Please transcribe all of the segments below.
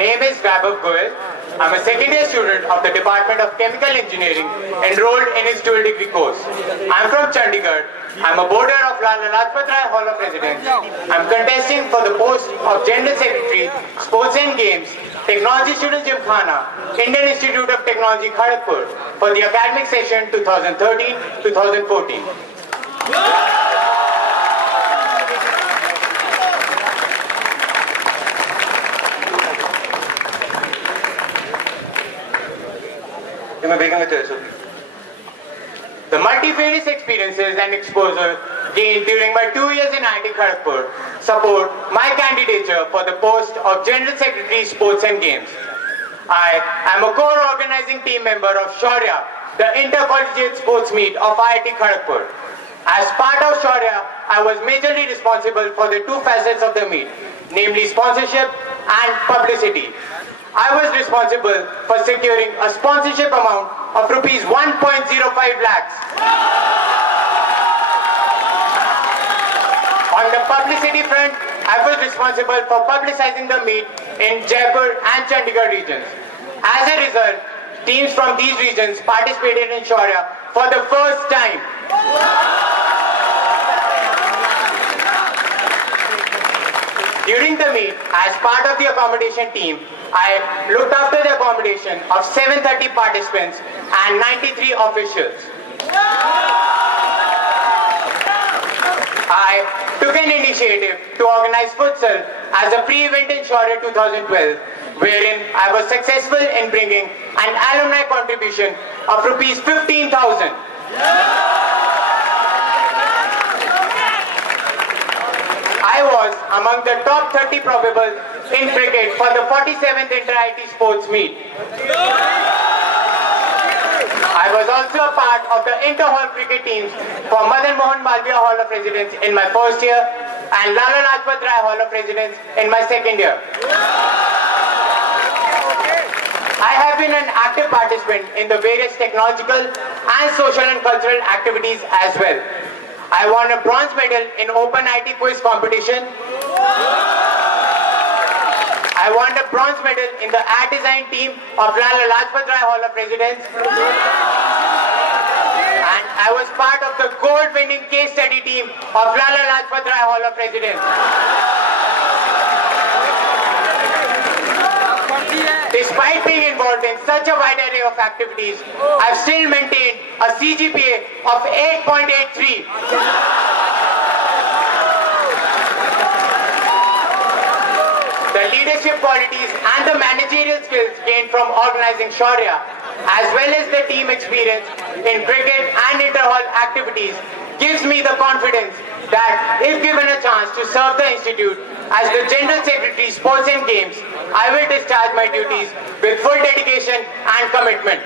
My name is Vaibhav Goyal. I'm a second year student of the Department of Chemical Engineering enrolled in its dual degree course. I'm from Chandigarh. I'm a boarder of Lala Lajpat Rai Hall of Residence. I'm contesting for the post of General Secretary, Sports and Games, Technology Student Gymkhana, Indian Institute of Technology, Kharagpur for the academic session 2013-2014. The multifarious experiences and exposure gained during my 2 years in IIT Kharagpur support my candidature for the post of General Secretary, Sports and Games. I am a core organizing team member of Shaurya, the intercollegiate sports meet of IIT Kharagpur. As part of Shaurya, I was majorly responsible for the two facets of the meet, namely sponsorship and publicity. I was responsible for securing a sponsorship amount of rupees 1.05 lakhs. On the publicity front, I was responsible for publicizing the meet in Jaipur and Chandigarh regions. As a result, teams from these regions participated in Shaurya for the first time. During the meet, as part of the accommodation team, I looked after the accommodation of 730 participants and 93 officials. I took an initiative to organize futsal as a pre-event in Shaurya 2012, wherein I was successful in bringing an alumni contribution of rupees 15,000. I was among the top 30 probable in cricket for the 47th Inter-IT Sports Meet. I was also a part of the inter-hall cricket teams for Madan Mohan Malviya Hall of Residence in my first year and Lala Lajpat Rai Hall of Residence in my second year. I have been an active participant in the various technological and social and cultural activities as well. I won a bronze medal in Open IT Quiz competition. I won a bronze medal in the ad design team of Lala Lajpat Rai Hall of Residence. And I was part of the gold winning case study team of Lala Lajpat Rai Hall of Residence. Despite being involved in such a wide array of activities, I've still maintained a CGPA of 8.83. The leadership qualities and the managerial skills gained from organizing Shaurya, as well as the team experience in cricket and inter-hall activities, gives me the confidence that if given a chance to serve the institute as the General Secretary, Sports and Games, I will discharge my duties with full dedication and commitment.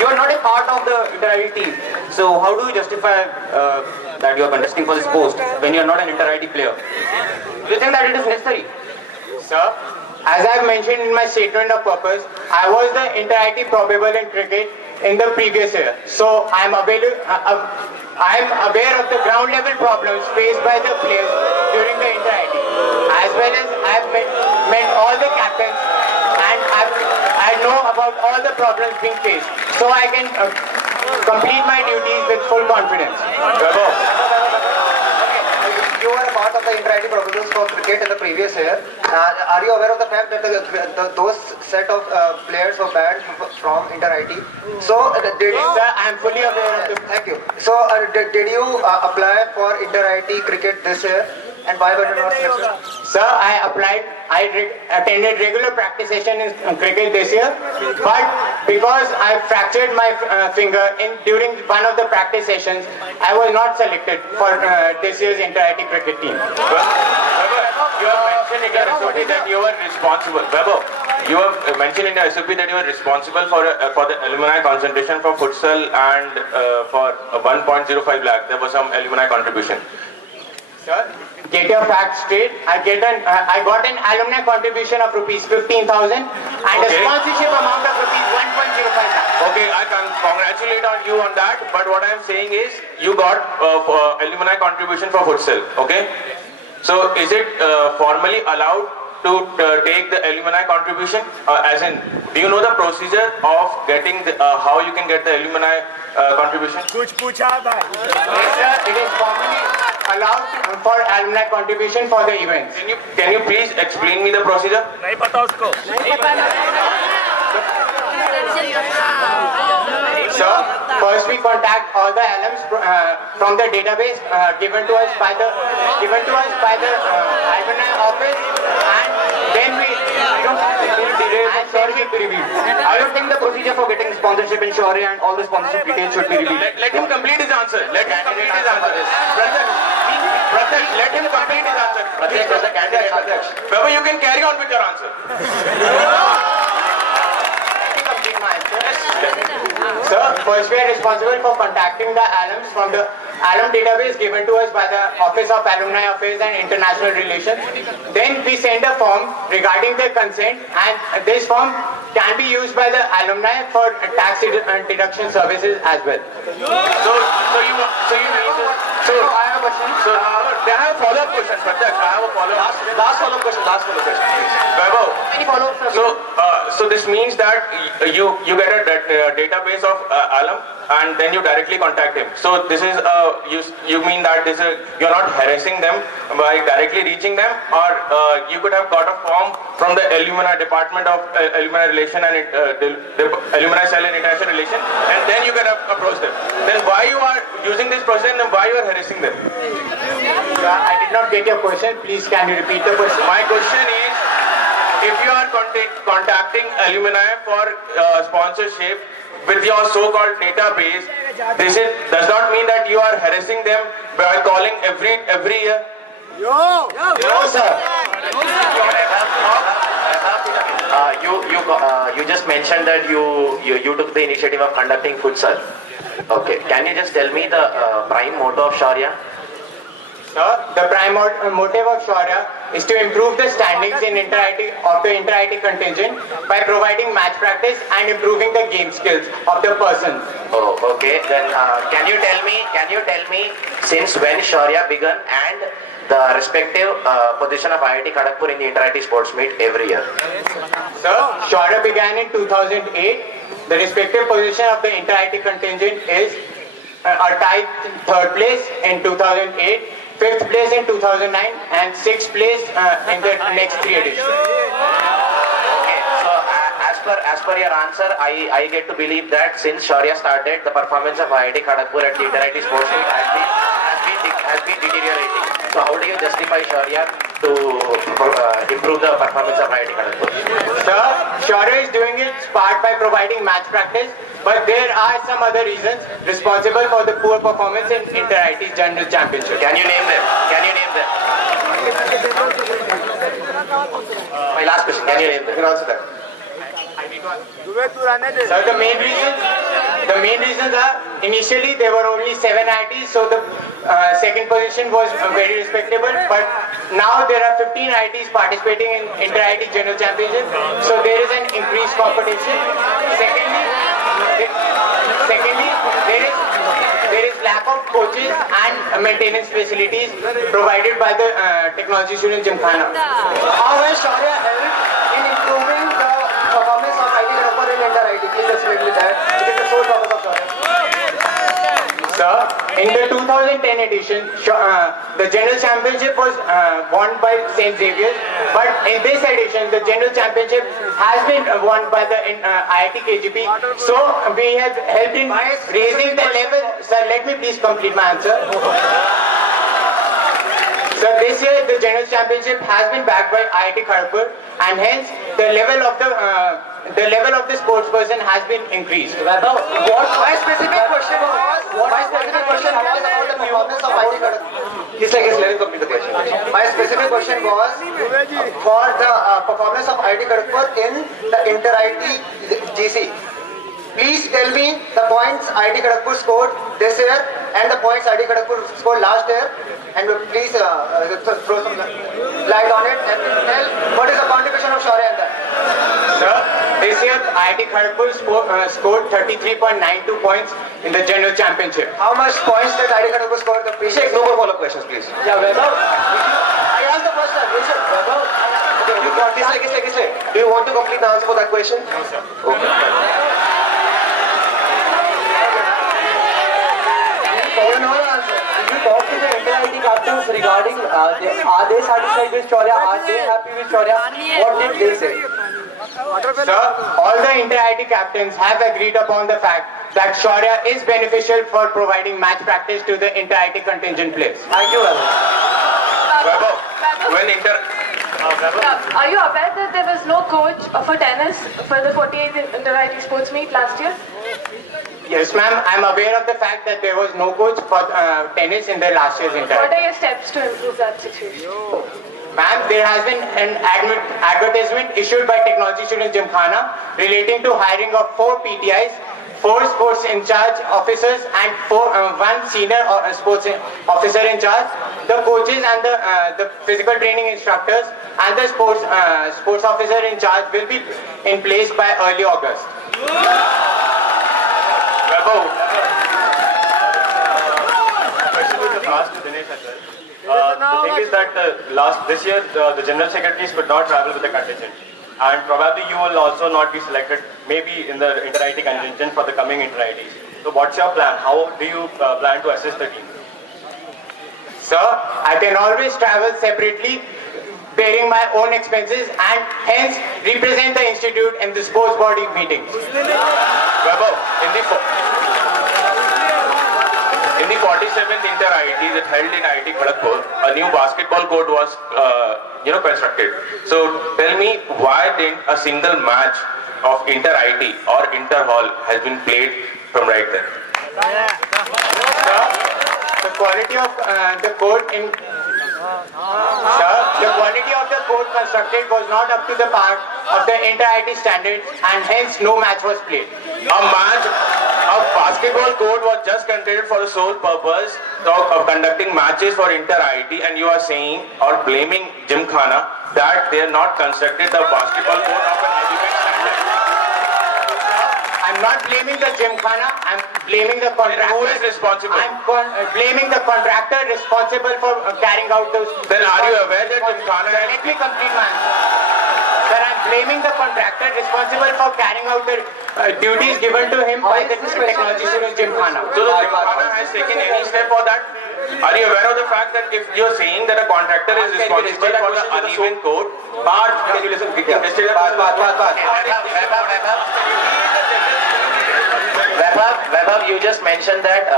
You are not a part of the inter-IT team. So how do you justify that you are contesting for this post when you are not an inter-IT player? Do you think that it is necessary? Sir, as I have mentioned in my statement of purpose, I was the inter-IT probable in cricket in the previous year. So I am aware of the ground level problems faced by the players during the inter-IT. As well as I have met all the captains and I know about all the problems being faced. So I can complete my duties with full confidence. You are a part of the inter-IT proposals for cricket in the previous year. Are you aware of the fact that those set of players were banned from inter-IT? So, Yes, sir, I am fully aware of this. Thank you. So, did you apply for inter-IT cricket this year? And why were you not selected? Sir, I applied. I attended regular practice session in cricket this year, but because I fractured my finger during one of the practice sessions, I was not selected for this year's inter-IT cricket team. You have mentioned in your SOP that you were responsible. You have mentioned in your SOP that you were responsible for the alumni concentration for futsal and for 1.05 lakh. There was some alumni contribution. Sir, get your facts straight. I got an alumni contribution of rupees 15,000 and a sponsorship amount of rupees 1.05 lakh. Okay, I can congratulate on you on that. But what I am saying is, you got alumni contribution for futsal. Okay. So is it formally allowed to take the alumni contribution? As in, do you know the procedure of getting how you can get the alumni contribution? Yes, sir. It is formally allowed for alumni contribution for the events. Can you please explain me the procedure? Sir, first we contact all the alums from the database given to us by the alumni office, and then we review. I don't think the procedure for getting sponsorship in Shaurya and all the sponsorship details should be revealed. Let him complete his answer. Let him complete his answer. Pratyaksh, let him complete his answer. Pratyaksh, as a candidate, Pratyaksh. Baba, you can carry on with your answer. Sir, first we are responsible for contacting the alums from the alum database given to us by the Office of Alumni Affairs and International Relations. Then we send a form regarding their consent, and this form can be used by the alumni for tax deduction services as well. So I have a question. So I have a follow-up question, Pratyaksh. I have a follow-up. Last follow-up question, please. Vaibhav, Any follow-up? so this means that you get a database of alum and then you directly contact him. So this is you mean that you're not harassing them by directly reaching them, or you could have got a form from the alumni department of alumni relation and the alumni cell and international relation, and then you can approach them. Then why you are using this process and then why you are harassing them? I did not get your question. Please, can you repeat the question? My question is, if you are contacting alumni for sponsorship with your so-called database, does not mean that you are harassing them by calling every year? No, sir. You just mentioned that you took the initiative of conducting futsal. Okay, can you just tell me the prime motto of Shaurya? Sir, the prime motive of Shaurya is to improve the standings in the inter-IT contingent by providing match practice and improving the game skills of the person. Oh, okay. Then can you tell me since when Shaurya began and the respective position of IIT Kharagpur in the inter-IT sports meet every year? Sir, Shaurya began in 2008. The respective position of the inter-IT contingent is a tied third place in 2008. 5th place in 2009 and 6th place in the next 3 editions. Okay, so as per your answer, I get to believe that since Shaurya started, the performance of IIT Kharagpur at the inter-IT sports meet has been deteriorating. So how do you justify Shaurya to improve the performance of IIT Kharagpur? Sir, Shaurya is doing its part by providing match practice, but there are some other reasons responsible for the poor performance in inter-IT General Championship. Can you name them? My last question. Can you name them? You can answer that. Sir, the main reasons are initially there were only 7 IITs, so the second position was very respectable. But now there are 15 IITs participating in inter-IT General Championship, so there is an increased competition. Secondly, there is lack of coaches and maintenance facilities provided by the technology student Gymkhana. How has Shaurya helped in improving the performance of IIT Kharagpur in inter-IT? Please explain me that. It is the sole purpose of Shaurya. Sir, in the 2010 edition, the General Championship was won by St. Xavier's, but in this edition, the General Championship has been won by the IIT KGP. So, we have helped in raising the level. Sir, let me please complete my answer. So, this year, the General Championship has been backed by IIT Kharagpur, and hence, the level of the sports person has been increased. My specific question was about the performance of IIT Kharagpur. Let me complete the question. My specific question was for the performance of IIT Kharagpur in the inter-IT GC. Please tell me the points IIT Kharagpur scored this year and the points IIT Kharagpur scored last year, and please throw some light on it and tell what is the contribution of Shaurya in that. Sir, this year IIT Kharagpur scored 33.92 points in the General Championship. How much points did IIT Kharagpur score the previous? No more follow-up questions, please. Yeah, Vaibhav, I asked the first time. Listen, okay, you got this. Do you want to complete the answer for that question? No, sir. Okay. Did you talk to the inter-IT captains regarding are they satisfied with Shaurya? Are they happy with Shaurya? What did they say? Sir, all the inter-IT captains have agreed upon the fact that Shaurya is beneficial for providing match practice to the inter-IT contingent players. Thank you, Vaibhav. Vaibhav, when Are you aware that there was no coach for tennis for the 48th Inter-IT Sports Meet last year? Yes, ma'am, I'm aware of the fact that there was no coach for tennis in the last year's What inter-IT. are your steps to improve that situation? Ma'am, there has been an advertisement issued by Technology Students Gymkhana relating to hiring of 4 PTIs, 4 sports in charge officers and 1 senior sports officer in charge. The coaches and the physical training instructors and the sports officer in charge will be in place by early August. Vaibhav, question which was asked to Dinesh as well. The thing is that this year the general secretaries could not travel with the contingent, and probably you will also not be selected maybe in the inter-IT contingent for the coming inter-ITs. So what's your plan? How do you plan to assist the team? Sir, I can always travel separately, bearing my own expenses and hence represent the institute in the sports body meetings. Vaibhav, in the 47th inter-IT that held in IIT Kharagpur, a new basketball court was constructed. So tell me, why didn't a single match of inter-IT or inter-hall has been played from right there? Sir, the quality of the court constructed was not up to the part of the inter-IT standards and hence no match was played. A basketball court was just constructed for the sole purpose of conducting matches for inter-IT, and you are saying or blaming Gymkhana that they are not constructed the basketball court of an adequate standard. I'm not blaming the Gymkhana, I'm blaming the contractor. Who is responsible? I'm blaming the contractor responsible for carrying out those... Then are you aware that Gymkhana has... Let me complete my answer. Sir, I'm blaming the contractor responsible for carrying out the duties given to him by the Technology Students Gymkhana. So the Gymkhana has taken any step for that? Are you aware of the fact that if you're saying that a contractor is responsible for the uneven code, Can you listen? Vaibhav, you just mentioned that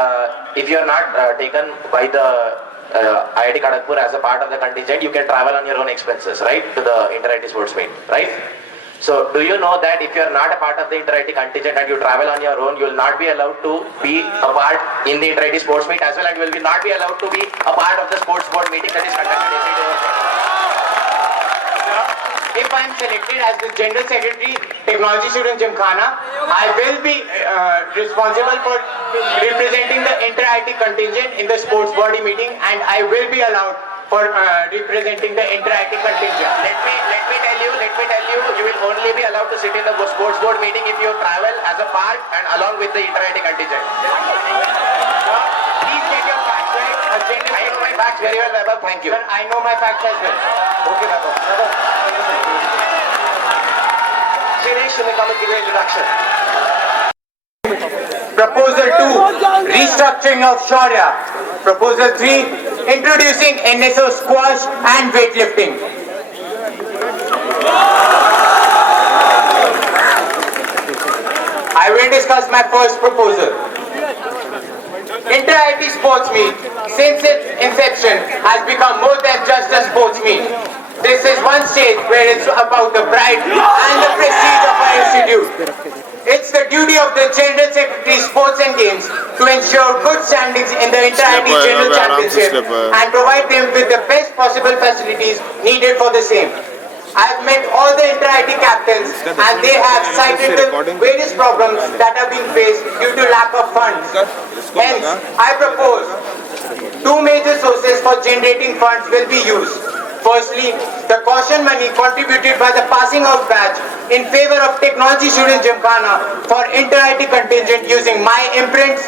if you are not taken by the IIT Kharagpur as a part of the contingent, you can travel on your own expenses, right, to the inter-IT sports meet, right? So, do you know that if you are not a part of the inter-IT contingent and you travel on your own, you will not be allowed to be a part in the inter-IT sports meet as well, and you will not be allowed to be a part of the sports board meeting that is conducted every day? If I am selected as the General Secretary, Technology Students Gymkhana, I will be responsible for representing the inter-IT contingent in the sports body meeting, and I will be allowed for representing the inter-IT contingent. Let me tell you, you will only be allowed to sit in the sports board meeting if you travel as a part and along with the inter-IT contingent. Please get your facts right. I know my facts very well, Vaibhav. Thank you. Sir, I know my facts as well. Okay, Vaibhav. Dinesh, you may come and give your introduction. Proposal 2, restructuring of Shaurya. Proposal 3, introducing NSO squash and weightlifting. I will discuss my first proposal. Inter-IT sports meet, since its inception, has become more than just a sports meet. This is one stage where it's about the pride and the prestige of our institute. It's the duty of the General Secretary Sports and Games to ensure good standings in the Inter-IT General Championship and provide them with the best possible facilities needed for the same. I've met all the Inter-IT captains and they have cited the various problems that are being faced due to lack of funds. Hence, I propose 2 major sources for generating funds will be used. Firstly, the caution money contributed by the passing out batch in favor of Technology Students Gymkhana for inter-IT contingent using my imprints.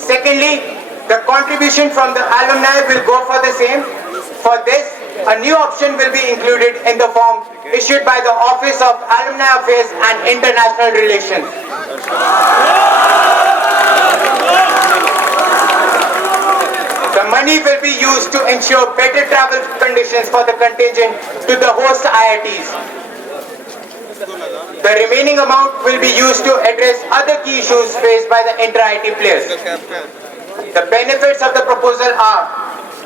Secondly, the contribution from the alumni will go for the same. For this, A new option will be included in the form issued by the Office of Alumni Affairs and International Relations. The money will be used to ensure better travel conditions for the contingent to the host IITs. The remaining amount will be used to address other key issues faced by the inter-IIT players. The benefits of the proposal are: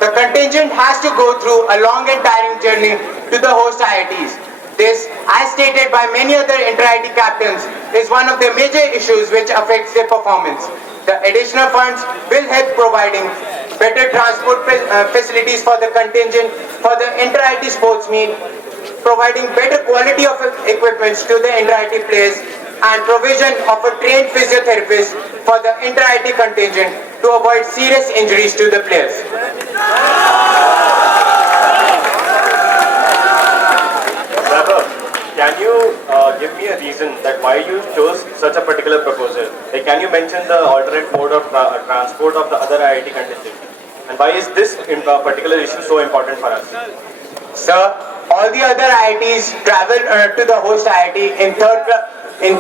the contingent has to go through a long and tiring journey to the host IITs. This, as stated by many other inter-IIT captains, is one of the major issues which affects their performance. The additional funds will help providing better transport facilities for the contingent for the inter-IIT sports meet, providing better quality of equipment to the inter-IIT players, and provision of a trained physiotherapist for the inter-IIT contingent to avoid serious injuries to the players. Can you give me a reason that why you chose such a particular proposal? Like, can you mention the alternate mode of transport of the other IIT contingent? And why is this particular issue so important for us? Sir, all the other IITs travel to the host IIT in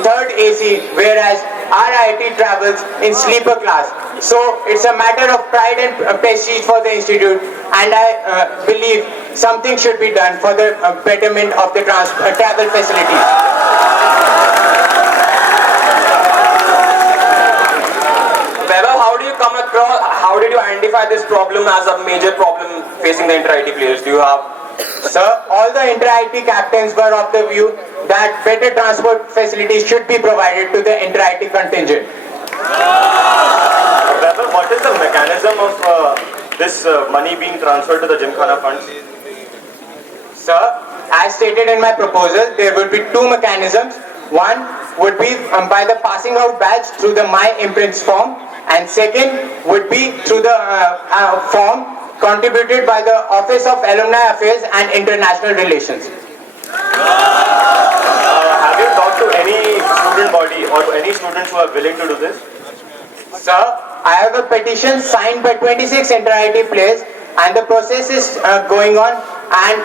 third AC, whereas our IIT travels in sleeper class. So it's a matter of pride and prestige for the institute, and I believe something should be done for the betterment of the travel facilities. Vaibhav, how did you identify this problem as a major problem facing the inter-IIT players? Do you have? Sir, all the inter-IIT captains were of the view that better transport facilities should be provided to the inter-IIT contingent. What is the mechanism of this money being transferred to the Gymkhana funds? Sir, as stated in my proposal, there would be two mechanisms. One would be by the passing out badge through the My Imprints form, and second would be through the form contributed by the Office of Alumni Affairs and International Relations. Have you talked to any student body or any students who are willing to do this? Sir, I have a petition signed by 26 inter-IIT players, and the process is going on, and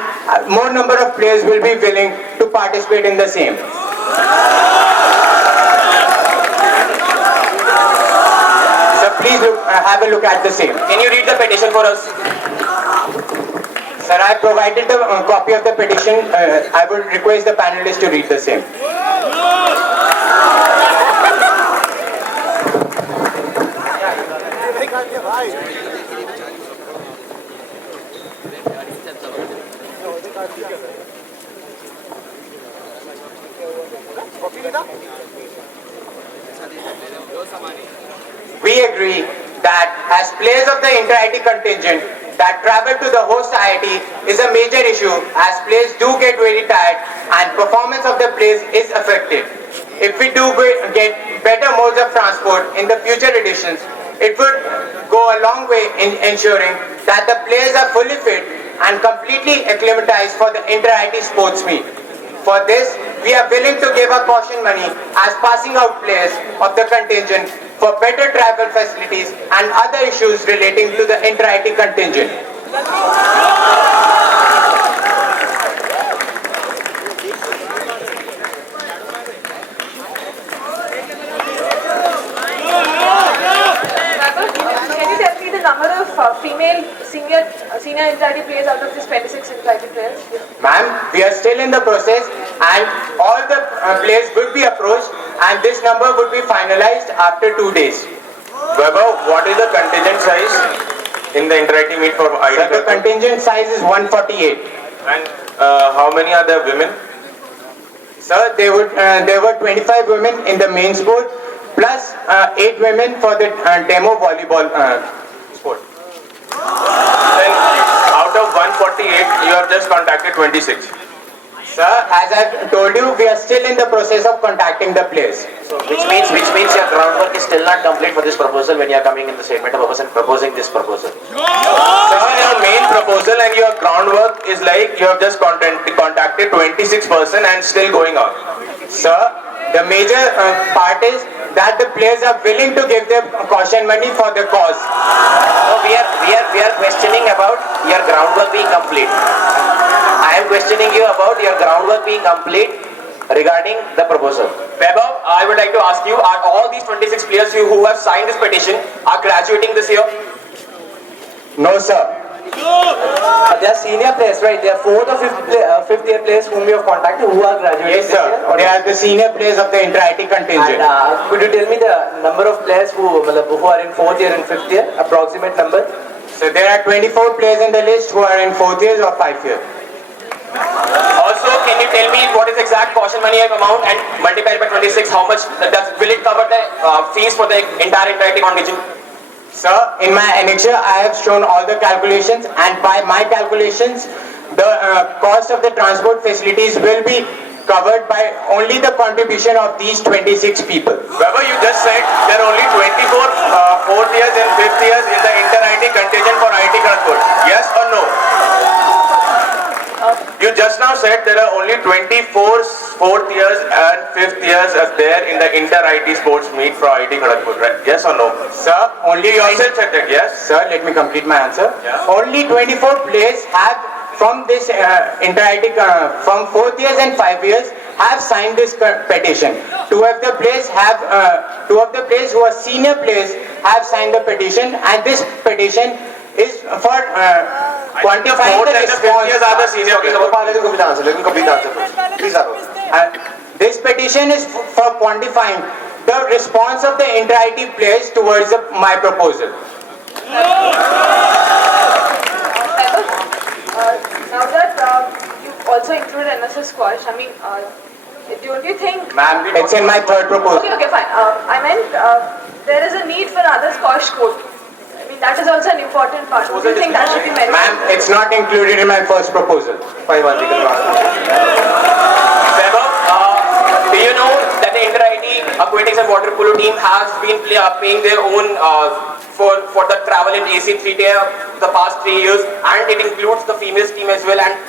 more number of players will be willing to participate in the same. So please have a look at the same. Can you read the petition for us? Sir, I provided the copy of the petition. I would request the panelists to read the same. We agree that as players of the inter-IIT contingent, that travel to the host IIT is a major issue, as players do get very tired and performance of the players is affected. If we do get better modes of transport in the future editions, it would go a long way in ensuring that the players are fully fit and completely acclimatized for the inter-IIT sports meet. For this, we are willing to give our caution money as passing out players of the contingent for better travel facilities and other issues relating to the inter-IIT contingent. Can you tell me the number of female senior inter-IIT players out of these 26 inter-IIT players? Ma'am, we are still in the process, and all the players would be approached, and this number would be finalized after 2 days. Vaibhav, what is the contingent size in the inter-IIT meet for IIT? Sir, the contingent size is 148. And how many are there women? Sir, there were 25 women in the main sport, plus 8 women for the demo volleyball sport. Then out of 148, you have just contacted 26. Sir, as I've told you, we are still in the process of contacting the players. So which means your groundwork is still not complete for this proposal when you are coming in the statement of purpose and proposing this proposal. Sir, your main proposal and your groundwork is like you have just contacted 26% and still going on. Sir, the major part is that the players are willing to give their caution money for the cause. So we are questioning about your groundwork being complete. I am questioning you about your groundwork being complete regarding the proposal. Vaibhav, I would like to ask you, are all these 26 players who have signed this petition are graduating this year? No, sir. They are senior players, right? They are fifth year players whom you have contacted who are graduating Yes, this year. sir. They are the senior players of the inter-IT contingent. And could you tell me the number of players who are in 4th year and 5th year? Approximate number? So there are 24 players in the list who are in 4th years or 5th year. Also, can you tell me what is exact caution money amount and multiplied by 26? How much will it cover the fees for the entire inter-IT contingent? Sir, in my annexure, I have shown all the calculations, and by my calculations, the cost of the transport facilities will be covered by only the contribution of these 26 people. Whoever you just said, there are only 24 fourth years and fifth years in the inter-IT contingent for IIT Kharagpur. Yes or no? You just now said there are only 24 fourth years and fifth years are there in the inter-IT sports meet for IIT Kharagpur, right? Yes or no? Sir, only You yourself said that, yes? Sir, let me complete my answer. Yeah. Only 24 players have from this inter-IT from 4th years and 5 years have signed this petition. Two of the players who are senior players have signed the petition, and this petition is for quantifying Fourth the and the fifth years response. are the senior Okay, players. so let him complete the answer. Let him complete the answer first. Please, Arun. This petition is for quantifying the response of the inter-IT players towards my proposal. Now that you also include NSS squash, I mean, don't you think... Ma'am, it's in my third proposal. Okay, fine. I meant there is a need for another squash court. I mean, that is also an important part. Do you think that should be mentioned? Ma'am, it's not included in my first proposal. Fine, one, we can go on. Vaibhav, do you know that the inter-IT aquatics and water polo team has been paying their own for the travel in AC 3-tier the past 3 years, and it includes the females team as well? And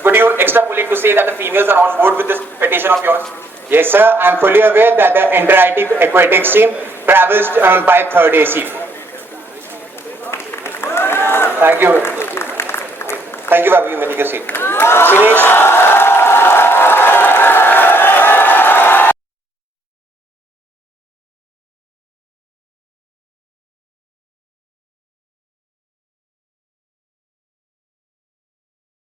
could you extrapolate to say that the females are on board with this petition of yours? Yes, sir. I'm fully aware that the inter-IT aquatics team travels by 3rd AC. Thank you. Thank you, Babu. You may take a seat. Finish.